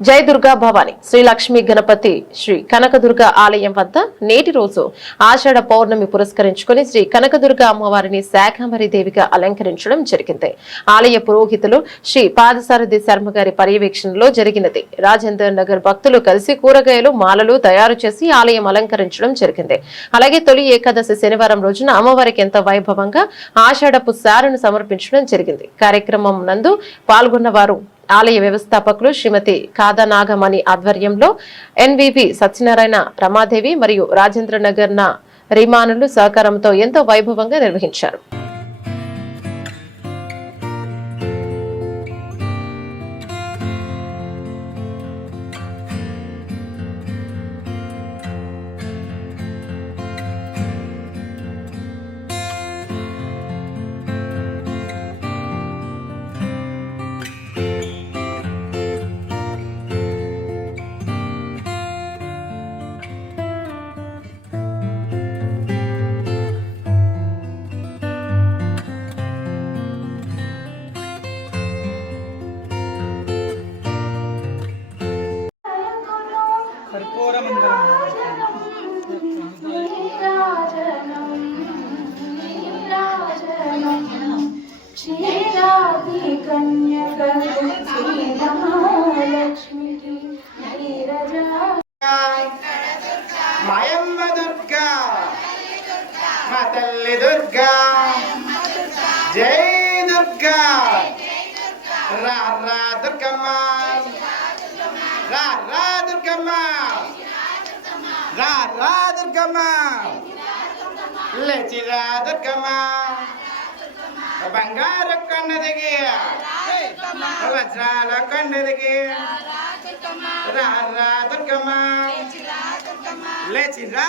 జై దుర్గా భవాని శ్రీ లక్ష్మీ గణపతి శ్రీ కనకదుర్గ ఆలయం వద్ద నేటి రోజు ఆషాఢ పౌర్ణమి పురస్కరించుకుని శ్రీ కనకదుర్గ అమ్మవారిని శాకంబరి దేవిగా అలంకరించడం జరిగింది. ఆలయ పురోహితులు శ్రీ పాదసారథి శర్మ గారి పర్యవేక్షణలో జరిగినది. రాజేందర్ నగర్ భక్తులు కలిసి కూరగాయలు మాలలు తయారు చేసి ఆలయం అలంకరించడం జరిగింది. అలాగే తొలి ఏకాదశి శనివారం రోజున అమ్మవారికి ఎంతో వైభవంగా ఆషాఢపు సారెను సమర్పించడం జరిగింది. కార్యక్రమం నందు పాల్గొన్న వారు ఆలయ వ్యవస్థాపకులు శ్రీమతి కాదానాగమణి ఆధ్వర్యంలో ఎన్వివి సత్యనారాయణ రమాదేవి మరియు రాజేంద్రనగర్ రిమానులు సహకారంతో ఎంతో వైభవంగా నిర్వహించారు. మాయమ్మ దుర్గా మా తల్లి దుర్గా జై దుర్గా రా రా దుర్గమ్మ రా రా దుర్గమ్మ రా రా దుర్గమ్మ లేచిరా దుర్గమ్మ బంగారు కన్నదిగి వజ్రాల కన్నదిగి రా రా దుర్గమ్మ లేచిరా